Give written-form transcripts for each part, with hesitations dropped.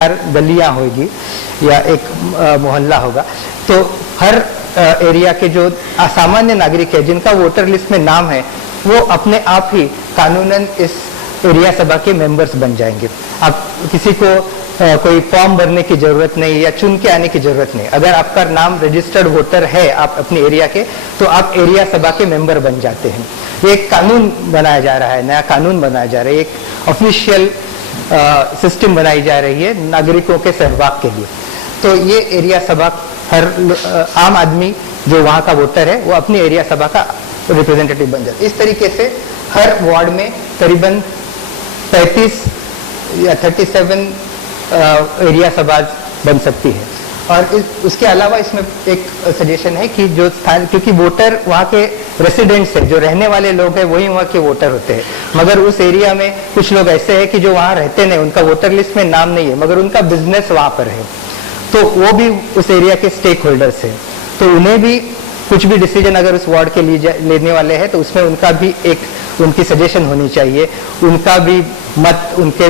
गलियां होगी या एक मोहल्ला होगा, तो हर एरिया के जो असामान्य नागरिक है जिनका वोटर लिस्ट में नाम है, वो अपने आप ही कानूनन इस एरिया सभा के मेंबर्स बन जाएंगे। अब किसी को कोई फॉर्म भरने की जरूरत नहीं या चुन के आने की जरूरत नहीं। अगर आपका नाम रजिस्टर्ड वोटर है आप अपने एरिया के, तो आप एरिया सभा के मेंबर बन जाते हैं। ये एक कानून बनाया जा रहा है, नया कानून बनाया जा रहा है, एक ऑफिशियल सिस्टम बनाई जा रही है नागरिकों के सहभाग के लिए। तो ये एरिया सभा हर आम आदमी जो वहाँ का वोटर है वो अपनी एरिया सभा का रिप्रेजेंटेटिव बन जाता है। इस तरीके से हर वार्ड में करीबन 35 या 37 एरिया सभा बन सकती है। और उसके अलावा इसमें एक सजेशन है कि जो स्थान, क्योंकि वोटर वहाँ के रेसिडेंट्स है, जो रहने वाले लोग हैं वही वहाँ के वोटर होते हैं, मगर उस एरिया में कुछ लोग ऐसे हैं कि जो वहाँ रहते नहीं, उनका वोटर लिस्ट में नाम नहीं है, मगर उनका बिजनेस वहाँ पर है, तो वो भी उस एरिया के स्टेक होल्डर्स है। तो उन्हें भी कुछ भी डिसीजन अगर उस वार्ड के लिए लेने वाले हैं तो उसमें उनका भी एक उनकी सजेशन होनी चाहिए, उनका भी मत, उनकी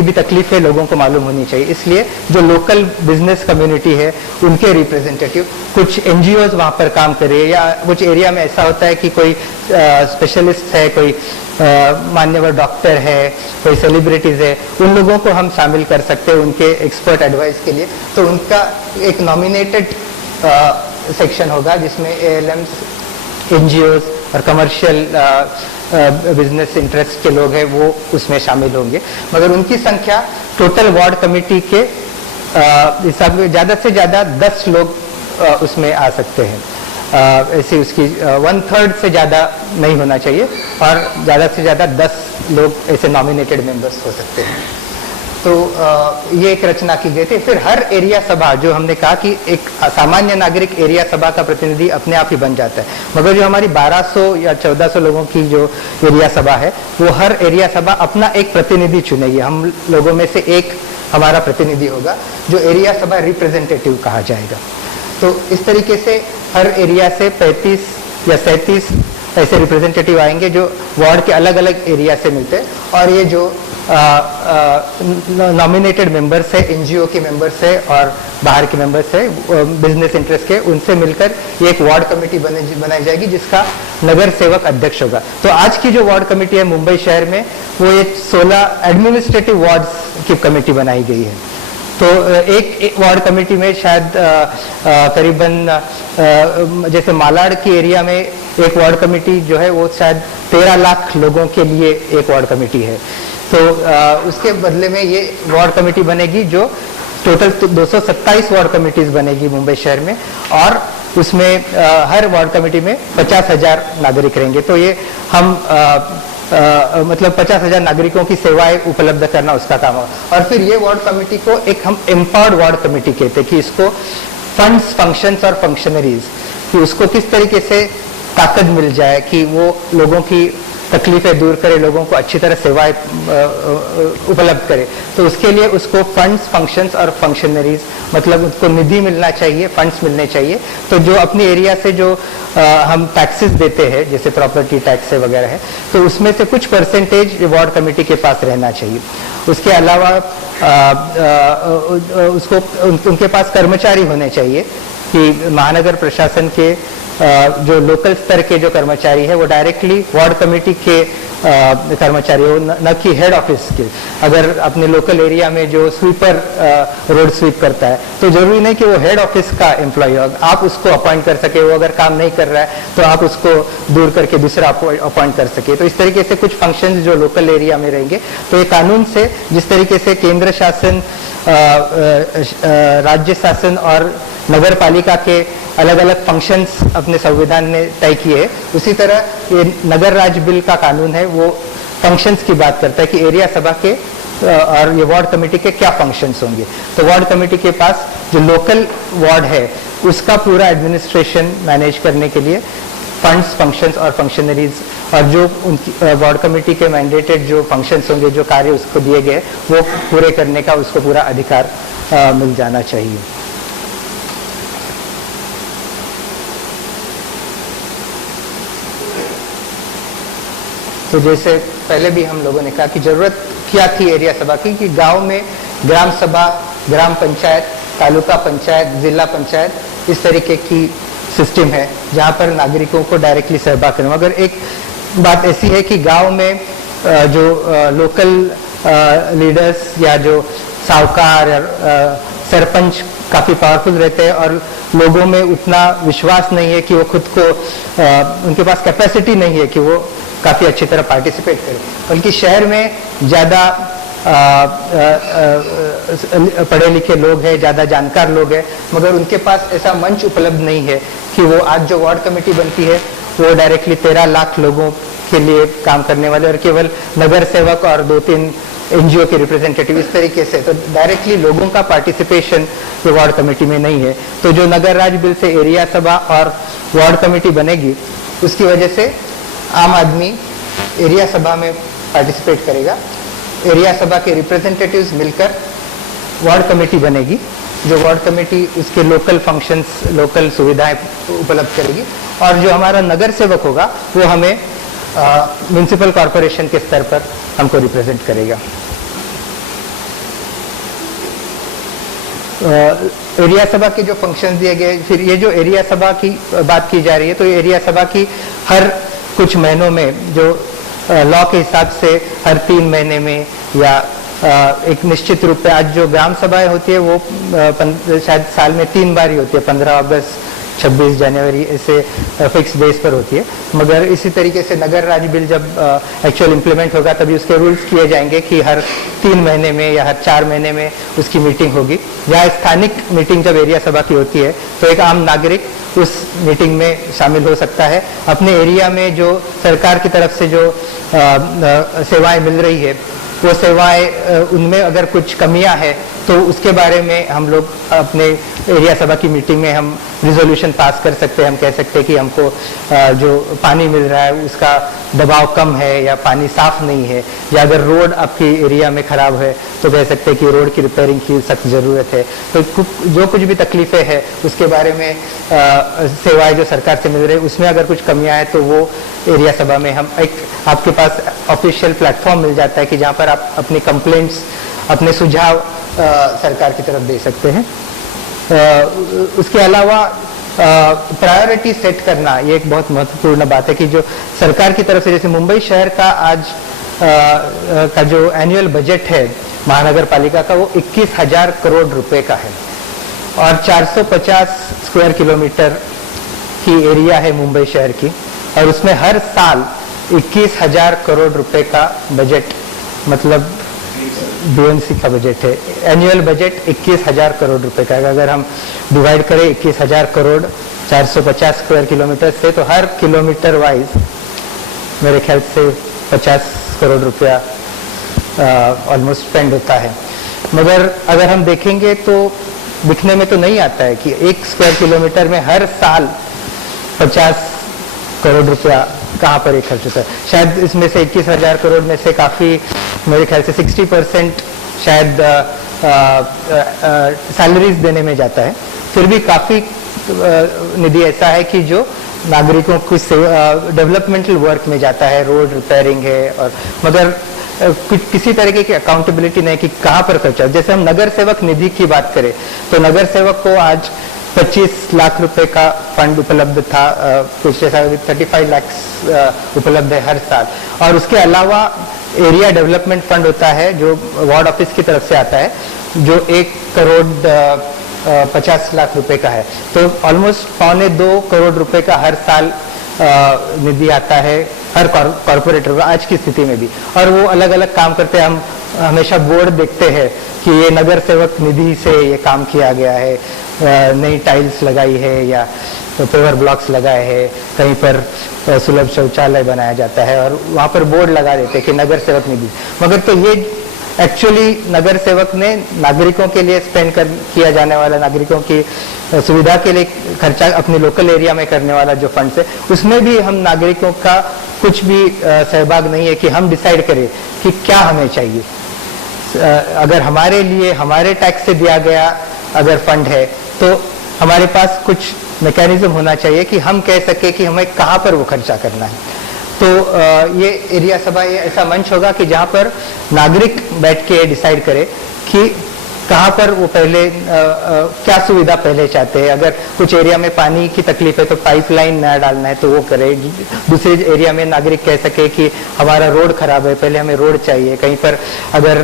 भी तकलीफें लोगों को मालूम होनी चाहिए। इसलिए जो लोकल बिजनेस कम्युनिटी है उनके रिप्रेजेंटेटिव, कुछ एनजीओज वहाँ पर काम करे, या कुछ एरिया में ऐसा होता है कि कोई स्पेशलिस्ट है, कोई मान्यवर डॉक्टर है, कोई सेलिब्रिटीज है, उन लोगों को हम शामिल कर सकते हैं उनके एक्सपर्ट एडवाइस के लिए। तो उनका एक नॉमिनेटेड सेक्शन होगा जिसमें एएलएम्स, एनजीओज और कमर्शियल बिजनेस इंटरेस्ट के लोग हैं वो उसमें शामिल होंगे। मगर उनकी संख्या टोटल वार्ड कमेटी के हिसाब में ज़्यादा से ज़्यादा 10 लोग उसमें आ सकते हैं। ऐसे उसकी 1/3 से ज़्यादा नहीं होना चाहिए और ज़्यादा से ज़्यादा 10 लोग ऐसे नॉमिनेटेड मेंबर्स हो सकते हैं। तो ये एक रचना की गई थी। फिर हर एरिया सभा, जो हमने कहा कि एक सामान्य नागरिक एरिया सभा का प्रतिनिधि अपने आप ही बन जाता है, मगर जो हमारी 1200 या 1400 लोगों की जो एरिया सभा है, वो हर एरिया सभा अपना एक प्रतिनिधि चुनेगी। हम लोगों में से एक हमारा प्रतिनिधि होगा जो एरिया सभा रिप्रेजेंटेटिव कहा जाएगा। तो इस तरीके से हर एरिया से 35 या 37 ऐसे रिप्रेजेंटेटिव आएंगे जो वार्ड के अलग अलग एरिया से मिलते हैं, और ये जो नॉमिनेटेड मेंबर्स है, एनजीओ के मेंबर्स है और बाहर के मेंबर्स है, बिजनेस इंटरेस्ट के, उनसे मिलकर ये एक वार्ड कमेटी बनाई जाएगी जिसका नगर सेवक अध्यक्ष होगा। तो आज की जो वार्ड कमेटी है मुंबई शहर में, वो एक 16 एडमिनिस्ट्रेटिव वार्ड्स की कमेटी बनाई गई है। तो एक वार्ड कमेटी में शायद करीबन जैसे मालाड की एरिया में एक वार्ड कमेटी जो है वो शायद 13 लाख लोगों के लिए एक वार्ड कमेटी है। तो उसके बदले में ये वार्ड कमेटी बनेगी जो टोटल 227 वार्ड कमेटीज बनेगी मुंबई शहर में, और उसमें हर वार्ड कमेटी में 50,000 नागरिक रहेंगे। तो ये हम मतलब 50,000 नागरिकों की सेवाएं उपलब्ध करना उसका काम होगा। और फिर ये वार्ड कमेटी को एक हम एम्पावर्ड वार्ड कमेटी कहते हैं कि इसको फंड्स, फंक्शंस और फंक्शनरीज, कि उसको किस तरीके से ताकत मिल जाए कि वो लोगों की तकलीफें दूर करे, लोगों को अच्छी तरह सेवाएं उपलब्ध करे। तो उसके लिए उसको फंड्स, फंक्शंस और फंक्शनरीज, मतलब उसको निधि मिलना चाहिए, फंड्स मिलने चाहिए। तो जो अपनी एरिया से जो हम टैक्सेस देते हैं, जैसे प्रॉपर्टी टैक्स वगैरह है, तो उसमें से कुछ परसेंटेज वार्ड कमेटी के पास रहना चाहिए। उसके अलावा उसको उनके पास कर्मचारी होने चाहिए कि महानगर प्रशासन के जो लोकल स्तर के जो कर्मचारी है वो डायरेक्टली वार्ड कमेटी के कर्मचारी हो, न कि हेड ऑफिस के। अगर अपने लोकल एरिया में जो स्वीपर रोड स्वीप करता है, तो जरूरी नहीं कि वो हेड ऑफिस का एम्प्लॉय हो, आप उसको अपॉइंट कर सके। वो अगर काम नहीं कर रहा है तो आप उसको दूर करके दूसरा अपॉइंट कर सके। तो इस तरीके से कुछ फंक्शंस जो लोकल एरिया में रहेंगे। तो ये कानून से जिस तरीके से केंद्र शासन, राज्य शासन और नगर पालिका के अलग अलग फंक्शंस अपने संविधान ने तय किए, उसी तरह ये नगर राज बिल का कानून है, वो फंक्शंस की बात करता है कि एरिया सभा के और ये वार्ड कमेटी के क्या फंक्शंस होंगे। तो वार्ड कमेटी के पास जो लोकल वार्ड है उसका पूरा एडमिनिस्ट्रेशन मैनेज करने के लिए फंड्स, फंक्शंस और फंक्शनरीज, और जो उनकी वार्ड कमेटी के मैंडेटेड जो फंक्शंस होंगे, जो कार्य उसको दिए गए, वो पूरे करने का उसको पूरा अधिकार मिल जाना चाहिए। तो जैसे पहले भी हम लोगों ने कहा कि जरूरत क्या थी एरिया सभा की, कि गांव में ग्राम सभा, ग्राम पंचायत, तालुका पंचायत, जिला पंचायत, इस तरीके की सिस्टम है जहां पर नागरिकों को डायरेक्टली सहभाग करना। मगर एक बात ऐसी है कि गांव में जो लोकल लीडर्स या जो साहूकार या सरपंच काफी पावरफुल रहते हैं और लोगों में उतना विश्वास नहीं है कि वो खुद को उनके पास कैपेसिटी नहीं है कि वो काफी अच्छी तरह पार्टिसिपेट करें, बल्कि शहर में ज्यादा पढ़े लिखे लोग हैं, ज्यादा जानकार लोग हैं, मगर उनके पास ऐसा मंच उपलब्ध नहीं है कि वो आज जो वार्ड कमेटी बनती है वो डायरेक्टली 13 लाख लोगों के लिए काम करने वाले और केवल नगर सेवक और 2-3 एनजीओ के रिप्रेजेंटेटिव, इस तरीके से तो डायरेक्टली लोगों का पार्टिसिपेशन ये वार्ड कमेटी में नहीं है। तो जो नगर राज बिल से एरिया सभा और वार्ड कमेटी बनेगी, उसकी वजह से आम आदमी एरिया सभा में पार्टिसिपेट करेगा, एरिया सभा के रिप्रेजेंटेटिव्स मिलकर वार्ड कमेटी बनेगी, जो वार्ड कमेटी उसके लोकल फंक्शंस, लोकल सुविधाएं उपलब्ध करेगी, और जो हमारा नगर सेवक होगा वो हमें म्युनिसिपल कॉरपोरेशन के स्तर पर हमको रिप्रेजेंट करेगा। एरिया सभा के जो फंक्शंस दिए गए, फिर ये जो एरिया सभा की बात की जा रही है, तो एरिया सभा की हर कुछ महीनों में जो लॉ के हिसाब से हर 3 महीने में या एक निश्चित रूप पे, आज जो ग्राम सभाएं होती है वो शायद साल में 3 बार ही होती है, 15 अगस्त, 26 जनवरी, ऐसे फिक्स बेस पर होती है। मगर इसी तरीके से नगर राज बिल जब एक्चुअल इम्प्लीमेंट होगा तभी उसके रूल्स किए जाएंगे कि हर 3 महीने में या हर 4 महीने में उसकी मीटिंग होगी। जहाँ स्थानिक मीटिंग जब एरिया सभा की होती है तो एक आम नागरिक उस मीटिंग में शामिल हो सकता है। अपने एरिया में जो सरकार की तरफ से जो सेवाएं मिल रही है, वो सेवाएं उनमें अगर कुछ कमियां हैं तो उसके बारे में हम लोग अपने एरिया सभा की मीटिंग में हम रिजोल्यूशन पास कर सकते हैं। हम कह सकते हैं कि हमको जो पानी मिल रहा है उसका दबाव कम है या पानी साफ नहीं है, या अगर रोड आपकी एरिया में खराब है तो कह सकते हैं कि रोड की रिपेयरिंग की सख्त ज़रूरत है। तो जो कुछ भी तकलीफें हैं उसके बारे में सेवाएं जो सरकार से मिल रही है उसमें अगर कुछ कमियां हैं तो वो एरिया सभा में हम एक आपके पास ऑफिशियल प्लेटफॉर्म मिल जाता है कि जहाँ पर आप अपनी कंप्लेंट्स, अपने सुझाव सरकार की तरफ दे सकते हैं। उसके अलावा प्रायोरिटी सेट करना ये एक बहुत महत्वपूर्ण बात है कि जो सरकार की तरफ से, जैसे मुंबई शहर का आज का जो एनुअल बजट है महानगर पालिका का, वो 21,000 करोड़ रुपए का है और 450 स्क्वायर किलोमीटर की एरिया है मुंबई शहर की, और उसमें हर साल 21,000 करोड़ रुपए का बजट, मतलब बीएमसी का बजट है। एनुअल बजट 21,000 करोड़ रुपए का, अगर हम डिवाइड करें 21,000 करोड़ 450 स्क्वायर किलोमीटर से, तो हर किलोमीटर वाइज मेरे ख्याल से 50 करोड़ रुपया ऑलमोस्ट स्पेंड होता है। मगर अगर हम देखेंगे तो दिखने में तो नहीं आता है कि 1 स्क्वायर किलोमीटर में हर साल 50 करोड़ रुपया कहाँ पर खर्च होता है। शायद इसमें से 21,000 करोड़ में से काफ़ी, मेरे ख्याल से 60% शायद सैलरीज देने में जाता है। फिर भी काफ़ी निधि ऐसा है कि जो नागरिकों को डेवलपमेंटल वर्क में जाता है, रोड रिपेयरिंग है, और मगर किसी तरीके की अकाउंटेबिलिटी नहीं कि कहाँ पर खर्चा। जैसे हम नगर सेवक निधि की बात करें तो नगर सेवक को आज 25 लाख रुपए का फंड उपलब्ध था, कुछ जैसा 35 लाख उपलब्ध है हर साल, और उसके अलावा एरिया डेवलपमेंट फंड होता है जो वार्ड ऑफिस की तरफ से आता है, जो 1 करोड़ 50 लाख रुपए का है। तो ऑलमोस्ट 1.25 करोड़ रुपए का हर साल निधि आता है हर कॉर्पोरेटर को आज की स्थिति में भी, और वो अलग अलग काम करते हैं। हम हमेशा बोर्ड देखते हैं कि ये नगर सेवक निधि से ये काम किया गया है, नई टाइल्स लगाई है या पेवर ब्लॉक्स लगाए हैं, कहीं पर सुलभ शौचालय बनाया जाता है और वहाँ पर बोर्ड लगा देते हैं कि नगर सेवक निधि। मगर तो ये एक्चुअली नगर सेवक ने नागरिकों के लिए स्पेंड किया जाने वाला, नागरिकों की सुविधा के लिए खर्चा अपने लोकल एरिया में करने वाला जो फंड है, उसमें भी हम नागरिकों का कुछ भी सहभाग नहीं है कि हम डिसाइड करें कि क्या हमें चाहिए। अगर हमारे लिए हमारे टैक्स से दिया गया अगर फंड है तो हमारे पास कुछ मैकेनिज्म होना चाहिए कि हम कह सके कि हमें कहाँ पर वो खर्चा करना है। तो ये एरिया सभा ये ऐसा मंच होगा कि जहाँ पर नागरिक बैठ के डिसाइड करे कि कहाँ पर वो पहले क्या सुविधा पहले चाहते हैं। अगर कुछ एरिया में पानी की तकलीफ है तो पाइपलाइन नया डालना है तो वो करे। दूसरे एरिया में नागरिक कह सके कि हमारा रोड खराब है, पहले हमें रोड चाहिए। कहीं पर अगर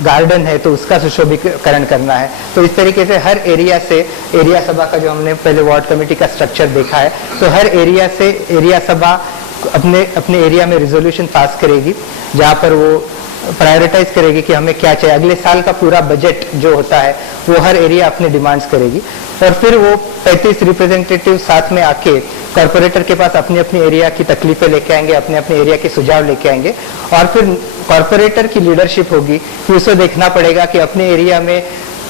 गार्डन है तो उसका सुशोभीकरण करना है। तो इस तरीके से हर एरिया से एरिया सभा का जो हमने पहले वार्ड कमेटी का स्ट्रक्चर देखा है, तो हर एरिया से एरिया सभा अपने एरिया में रिजोल्यूशन पास करेगी, जहाँ पर वो प्रायोरिटाइज करेगी कि हमें क्या चाहिए। अगले साल का पूरा बजट जो होता है वो हर एरिया अपने डिमांड्स करेगी, और फिर वो 35 रिप्रेजेंटेटिव साथ में आके कॉर्पोरेटर के पास अपनी अपनी एरिया की तकलीफें लेके आएंगे, अपने अपने एरिया के सुझाव लेके आएंगे। और फिर कॉर्पोरेटर की लीडरशिप होगी कि उसे देखना पड़ेगा कि अपने एरिया में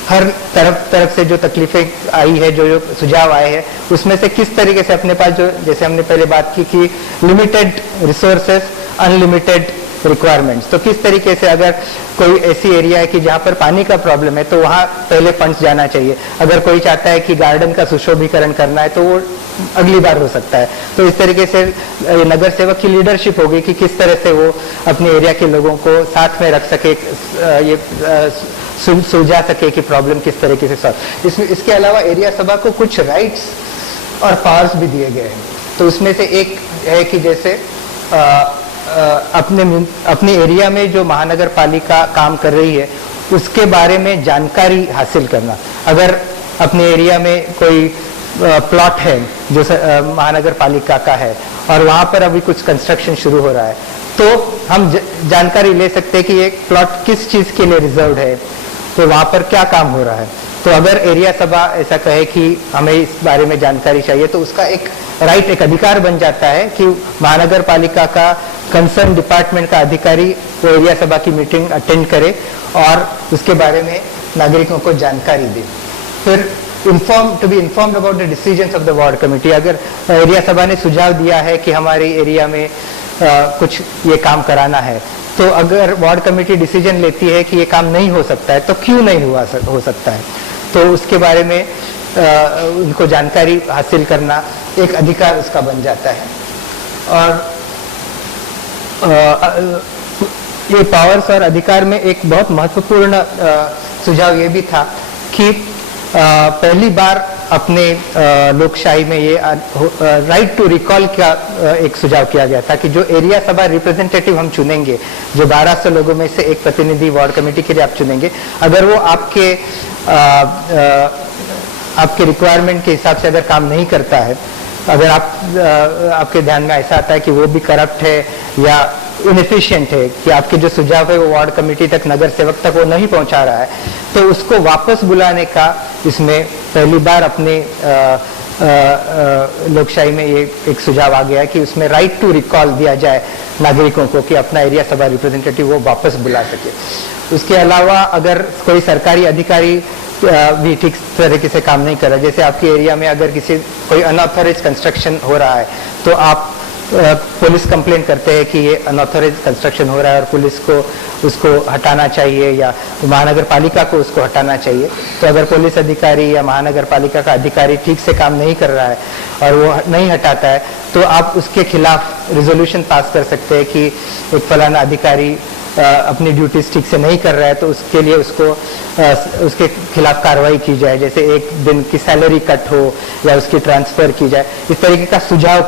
हर तरफ से जो तकलीफें आई है, जो सुझाव आए हैं, उसमें से किस तरीके से अपने पास जो, जैसे हमने पहले बात की कि लिमिटेड रिसोर्सेस अनलिमिटेड रिक्वायरमेंट्स, तो किस तरीके से अगर कोई ऐसी एरिया है कि जहाँ पर पानी का प्रॉब्लम है तो वहाँ पहले फंड्स जाना चाहिए। अगर कोई चाहता है कि गार्डन का सुशोभीकरण करना है तो वो अगली बार हो सकता है। तो इस तरीके से नगर सेवक की लीडरशिप होगी कि किस तरह से वो अपने एरिया के लोगों को साथ में रख सके, ये सुलझा सके कि प्रॉब्लम किस तरीके से सॉल्व। इसके अलावा एरिया सभा को कुछ राइट्स और पावर्स भी दिए गए हैं। तो उसमें से एक है कि जैसे अपने एरिया में जो महानगर पालिका काम कर रही है उसके बारे में जानकारी हासिल करना। अगर अपने एरिया में कोई प्लॉट है जो महानगर पालिका का है और वहां पर अभी कुछ कंस्ट्रक्शन शुरू हो रहा है, तो हम जानकारी ले सकते हैं कि ये प्लॉट किस चीज के लिए रिजर्व है, तो वहां पर क्या काम हो रहा है। तो अगर एरिया सभा ऐसा कहे कि हमें इस बारे में जानकारी चाहिए, तो उसका एक राइट, एक अधिकार बन जाता है कि महानगर पालिका का कंसर्न डिपार्टमेंट का अधिकारी वो एरिया सभा की मीटिंग अटेंड करे और उसके बारे में नागरिकों को जानकारी दे। फिर to be informed about the decisions of the ward committee. अगर एरिया सभा ने सुझाव दिया है कि हमारे एरिया में कुछ ये काम कराना है, तो अगर वार्ड कमेटी डिसीजन लेती है कि ये काम नहीं हो सकता है, तो क्यों नहीं हो सकता है, तो उसके बारे में उनको जानकारी हासिल करना एक अधिकार उसका बन जाता है। और ये पावर्स और अधिकार में एक बहुत महत्वपूर्ण सुझाव ये भी था कि पहली बार अपने लोकशाही में ये राइट टू रिकॉल का एक सुझाव किया गया था कि जो एरिया सभा रिप्रेजेंटेटिव हम चुनेंगे, जो 1200 लोगों में से एक प्रतिनिधि वार्ड कमेटी के लिए आप चुनेंगे, अगर वो आपके रिक्वायरमेंट के हिसाब से अगर काम नहीं करता है, अगर आपके ध्यान में ऐसा आता है कि वो भी करप्ट है या इनएफिशिएंट है, कि आपके जो सुझाव है वो वार्ड कमेटी तक, नगर सेवक तक वो नहीं पहुंचा रहा है, तो उसको वापस बुलाने का इसमें पहली बार अपने लोकशाही में ये एक सुझाव आ गया है कि उसमें राइट टू रिकॉल दिया जाए नागरिकों को कि अपना एरिया सभा रिप्रेजेंटेटिव वो वापस बुला सके। उसके अलावा अगर कोई सरकारी अधिकारी भी ठीक तरीके से काम नहीं कर रहा, जैसे आपके एरिया में अगर कोई अनऑथराइज्ड कंस्ट्रक्शन हो रहा है, तो आप पुलिस कंप्लेंट करते हैं कि ये अनऑथराइज्ड कंस्ट्रक्शन हो रहा है और पुलिस को उसको हटाना चाहिए या महानगर पालिका को उसको हटाना चाहिए। तो अगर पुलिस अधिकारी या महानगर पालिका का अधिकारी ठीक से काम नहीं कर रहा है और वो नहीं हटाता है, तो आप उसके खिलाफ रिजोल्यूशन पास कर सकते हैं कि एक फलाना अधिकारी अपनी ड्यूटीज ठीक से नहीं कर रहा है, तो उसके लिए उसके खिलाफ कार्रवाई की जाए, जैसे एक दिन की सैलरी कट हो या उसकी ट्रांसफर की जाए। इस तरीके का सुझाव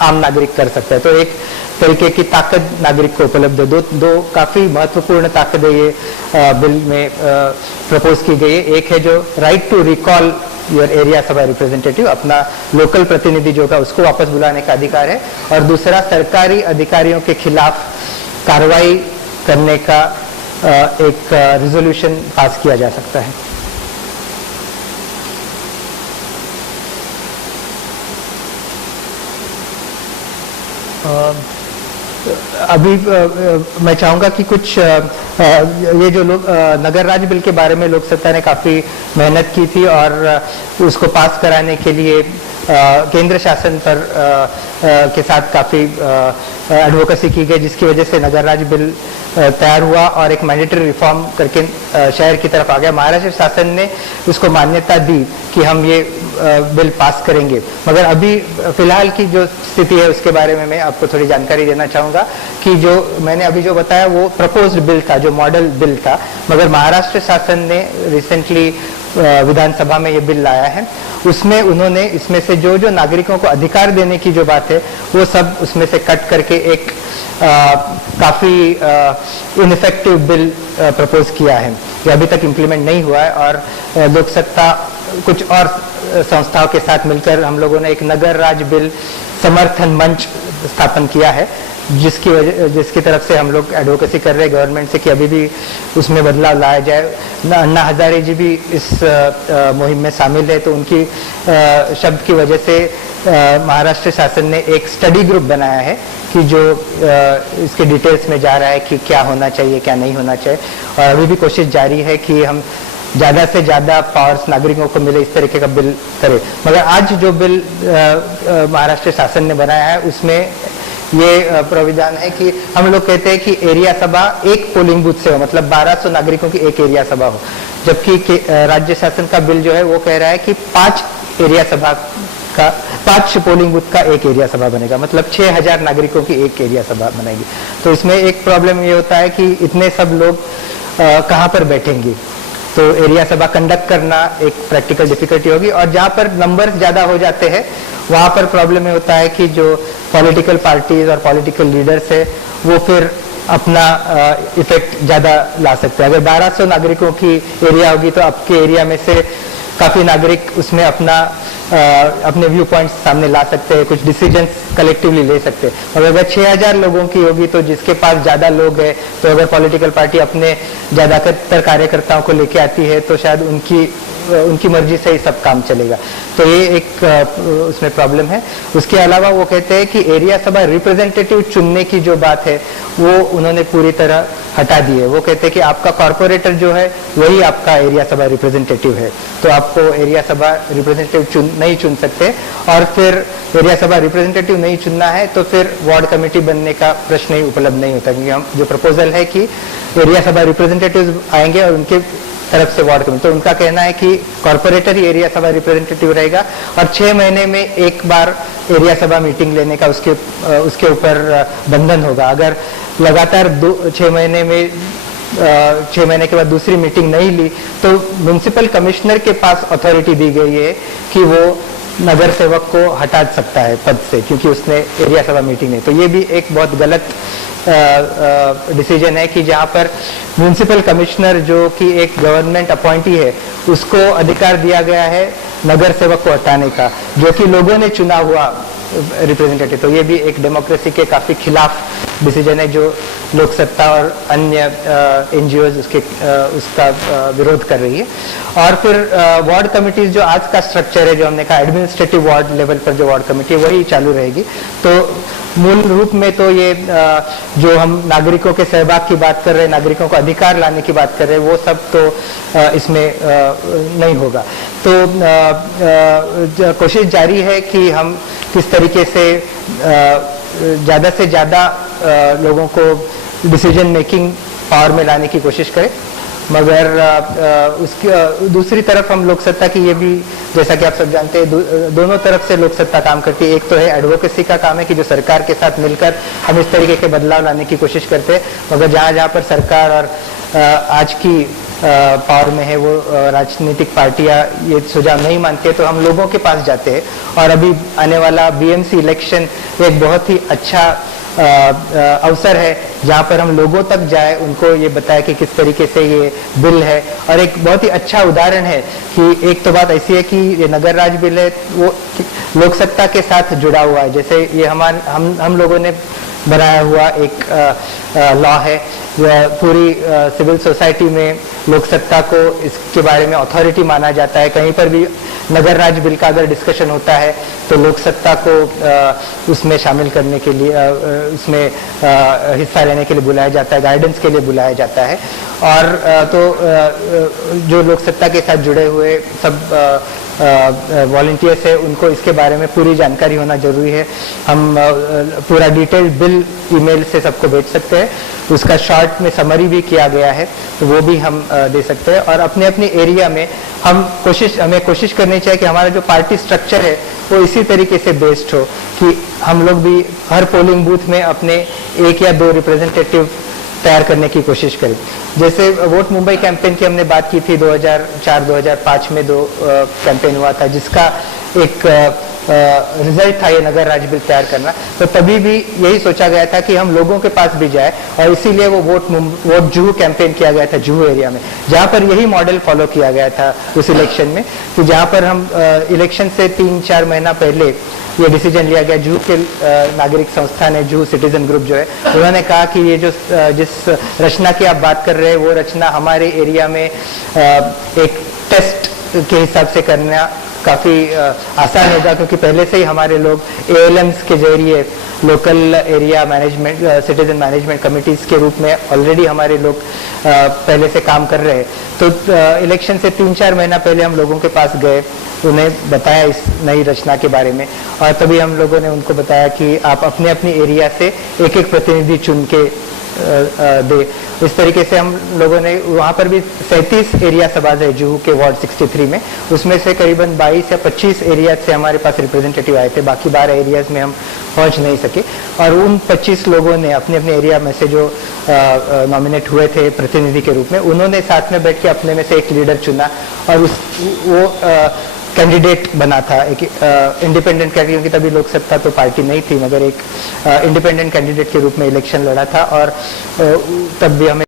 आम नागरिक कर सकता है। तो एक तरीके की ताकत नागरिक को उपलब्ध है। दो काफी महत्वपूर्ण ताकतें ये बिल में प्रपोज की गई है। एक है जो right to recall your area सभा रिप्रेजेंटेटिव, अपना लोकल प्रतिनिधि जो होगा उसको वापस बुलाने का अधिकार है, और दूसरा सरकारी अधिकारियों के खिलाफ कार्रवाई करने का एक रिजोल्यूशन पास किया जा सकता है। अभी मैं चाहूंगा कि कुछ ये जो लोग नगर राज्य बिल के बारे में लोक सत्ता ने काफी मेहनत की थी और उसको पास कराने के लिए केंद्र शासन पर के साथ काफ़ी एडवोकेसी की गई, जिसकी वजह से नगर राज बिल तैयार हुआ और एक मैंडेटरी रिफॉर्म करके शहर की तरफ आ गया। महाराष्ट्र शासन ने उसको मान्यता दी कि हम ये बिल पास करेंगे, मगर अभी फिलहाल की जो स्थिति है उसके बारे में मैं आपको थोड़ी जानकारी देना चाहूँगा कि जो मैंने अभी जो बताया वो प्रपोज्ड बिल था, जो मॉडल बिल था, मगर महाराष्ट्र शासन ने रिसेंटली विधानसभा में ये बिल लाया है। उसमें उन्होंने इसमें से जो जो नागरिकों को अधिकार देने की जो बात है वो सब उसमें से कट करके एक काफ़ी इनफेक्टिव बिल प्रपोज किया है, जो अभी तक इम्प्लीमेंट नहीं हुआ है। और लोक सत्ता कुछ और संस्थाओं के साथ मिलकर हम लोगों ने एक नगर राज बिल समर्थन मंच स्थापन किया है, जिसकी तरफ से हम लोग एडवोकेसी कर रहे हैं गवर्नमेंट से कि अभी भी उसमें बदलाव लाया जाए। अन्ना हजारे जी भी इस मुहिम में शामिल है, तो उनकी शब्द की वजह से महाराष्ट्र शासन ने एक स्टडी ग्रुप बनाया है कि जो इसके डिटेल्स में जा रहा है कि क्या होना चाहिए क्या नहीं होना चाहिए, और अभी भी कोशिश जारी है कि हम ज़्यादा से ज़्यादा पावर्स नागरिकों को मिले इस तरीके का बिल करें। मगर आज जो बिल महाराष्ट्र शासन ने बनाया है उसमें ये प्राविधान है कि हम लोग कहते हैं कि एरिया सभा एक पोलिंग बूथ से हो, मतलब 1200 नागरिकों की एक एरिया सभा हो, जबकि राज्य शासन का बिल जो है वो कह रहा है कि 5 एरिया सभा का 5 पोलिंग बूथ का एक एरिया सभा बनेगा, मतलब 6000 नागरिकों की एक एरिया सभा बनेगी। तो इसमें एक प्रॉब्लम ये होता है कि इतने सब लोग कहाँ पर बैठेंगे, तो एरिया सभा कंडक्ट करना एक प्रैक्टिकल डिफिकल्टी होगी। और जहाँ पर नंबर्स ज़्यादा हो जाते हैं वहाँ पर प्रॉब्लम ये होता है कि जो पॉलिटिकल पार्टीज और पॉलिटिकल लीडर्स है वो फिर अपना इफेक्ट ज़्यादा ला सकते हैं। अगर 1200 नागरिकों की एरिया होगी तो आपके एरिया में से काफ़ी नागरिक उसमें अपने व्यू पॉइंट्स सामने ला सकते हैं, कुछ डिसीजंस कलेक्टिवली ले सकते हैं। और अगर 6000 लोगों की होगी तो जिसके पास ज़्यादा लोग हैं, तो अगर पॉलिटिकल पार्टी अपने ज़्यादातर कार्यकर्ताओं को लेके आती है तो शायद उनकी मर्जी से ही सब काम चलेगा। तो ये एक उसमें प्रॉब्लम है। उसके अलावा वो कहते हैं कि एरिया सभा रिप्रेजेंटेटिव चुनने की जो बात है वो उन्होंने पूरी तरह हटा दी है। वो कहते हैं कि आपका कॉर्पोरेटर जो है वही आपका एरिया सभा रिप्रेजेंटेटिव है, तो आपको एरिया सभा रिप्रेजेंटेटिव नहीं चुन सकते। और फिर एरिया सभा रिप्रेजेंटेटिव नहीं चुनना है तो फिर वार्ड कमेटी बनने का प्रश्न ही उपलब्ध नहीं होता, क्योंकि हम जो प्रपोजल है कि एरिया सभा रिप्रेजेंटेटिव आएंगे और उनके तरफ से वार्ड कमेटी, तो उनका कहना है कि कॉर्पोरेटर ही एरिया सभा रिप्रेजेंटेटिव रहेगा और 6 महीने में एक बार एरिया सभा मीटिंग लेने का उसके ऊपर बंधन होगा। अगर लगातार 6 महीने के बाद दूसरी मीटिंग नहीं ली तो म्युनिसिपल कमिश्नर के पास अथॉरिटी दी गई है कि वो नगर सेवक को हटा सकता है पद से, क्योंकि उसने एरिया सभा मीटिंग नहीं। तो ये भी एक बहुत गलत डिसीजन है कि जहाँ पर म्युनिसिपल कमिश्नर जो कि एक गवर्नमेंट अपॉइंटी है उसको अधिकार दिया गया है नगर सेवक को हटाने का, जो कि लोगों ने चुना हुआ रिप्रेजेंटेटिव। तो ये भी एक डेमोक्रेसी के काफ़ी खिलाफ डिसीजन है जो लोक सत्ता और अन्य एनजीओज उसका विरोध कर रही है। और फिर वार्ड कमिटीज जो आज का स्ट्रक्चर है, जो हमने कहा एडमिनिस्ट्रेटिव वार्ड लेवल पर जो वार्ड कमेटी है वही चालू रहेगी। तो मूल रूप में तो ये जो हम नागरिकों के सहभाग की बात कर रहे हैं, नागरिकों को अधिकार लाने की बात कर रहे हैं, वो सब तो इसमें नहीं होगा। तो कोशिश जारी है कि हम किस तरीके से ज़्यादा लोगों को डिसीजन मेकिंग पावर में लाने की कोशिश करें। मगर उसकी दूसरी तरफ हम लोक सत्ता की ये भी, जैसा कि आप सब जानते हैं, दोनों तरफ से लोक सत्ता काम करती है। एक तो है एडवोकेसी का काम है कि जो सरकार के साथ मिलकर हम इस तरीके के बदलाव लाने की कोशिश करते हैं, मगर जहाँ पर सरकार और आज की पावर में है वो राजनीतिक पार्टियां ये सुझाव नहीं मानती है, तो हम लोगों के पास जाते हैं। और अभी आने वाला बीएमसी इलेक्शन एक बहुत ही अच्छा अवसर है जहाँ पर हम लोगों तक जाए, उनको ये बताए कि किस तरीके से ये बिल है। और एक बहुत ही अच्छा उदाहरण है कि एक तो बात ऐसी है कि ये नगर राज बिल है वो लोक सत्ता के साथ जुड़ा हुआ है। जैसे ये हम लोगों ने बनाया हुआ एक लॉ है, पूरी सिविल सोसाइटी में लोक सत्ता को इसके बारे में अथॉरिटी माना जाता है। कहीं पर भी नगर राज्य बिल का अगर डिस्कशन होता है तो लोक सत्ता को उसमें शामिल करने के लिए, उसमें हिस्सा लेने के लिए बुलाया जाता है, गाइडेंस के लिए बुलाया जाता है। और तो जो लोक सत्ता के साथ जुड़े हुए सब वॉलंटियर्स है उनको इसके बारे में पूरी जानकारी होना जरूरी है। हम पूरा डिटेल्ड बिल ईमेल से सबको भेज सकते हैं, उसका शॉर्ट में समरी भी किया गया है तो वो भी हम दे सकते हैं। और अपने अपने एरिया में हमें कोशिश करनी चाहिए कि हमारा जो पार्टी स्ट्रक्चर है वो इसी तरीके से बेस्ड हो कि हम लोग भी हर पोलिंग बूथ में अपने 1 या 2 रिप्रेजेंटेटिव तैयार करने की कोशिश करें। जैसे वोट मुंबई कैंपेन की हमने बात की थी, 2004-2005 में 2 कैंपेन हुआ था जिसका एक रिजल्ट था ये नगर राज्य बिल तैयार करना। तो तभी भी यही सोचा गया था कि हम लोगों के पास भी जाए और इसीलिए वो वोट जुहू कैंपेन किया गया था जुहू एरिया में, जहाँ पर यही मॉडल फॉलो किया गया था उस इलेक्शन में। तो जहाँ पर हम इलेक्शन से 3-4 महीना पहले ये डिसीजन लिया गया, जुहू के नागरिक संस्था ने, जुहू सिटीजन ग्रुप जो है, उन्होंने कहा कि ये जो जिस रचना की आप बात कर रहे हैं वो रचना हमारे एरिया में एक टेस्ट के हिसाब से करना काफ़ी आसान होगा, क्योंकि पहले से ही हमारे लोग ALMs के जरिए local area management, citizen management committees के रूप में ऑलरेडी हमारे लोग पहले से काम कर रहे हैं। तो इलेक्शन से 3-4 महीना पहले हम लोगों के पास गए, उन्हें बताया इस नई रचना के बारे में, और तभी हम लोगों ने उनको बताया कि आप अपने अपने एरिया से एक प्रतिनिधि चुन के दे। इस तरीके से हम लोगों ने वहाँ पर भी 37 एरिया सभा है जुहू के वार्ड 63 में, उसमें से करीबन 22 या 25 एरिया से हमारे पास रिप्रेजेंटेटिव आए थे, बाकी 12 एरियाज में हम पहुँच नहीं सके। और उन 25 लोगों ने अपने अपने एरिया में से जो नॉमिनेट हुए थे प्रतिनिधि के रूप में, उन्होंने साथ में बैठ के अपने में से एक लीडर चुना और वो कैंडिडेट बना था, एक इंडिपेंडेंट कैंडिडेट, क्योंकि तभी लोक सत्ता तो पार्टी नहीं थी, मगर एक इंडिपेंडेंट कैंडिडेट के रूप में इलेक्शन लड़ा था। और तब भी हमें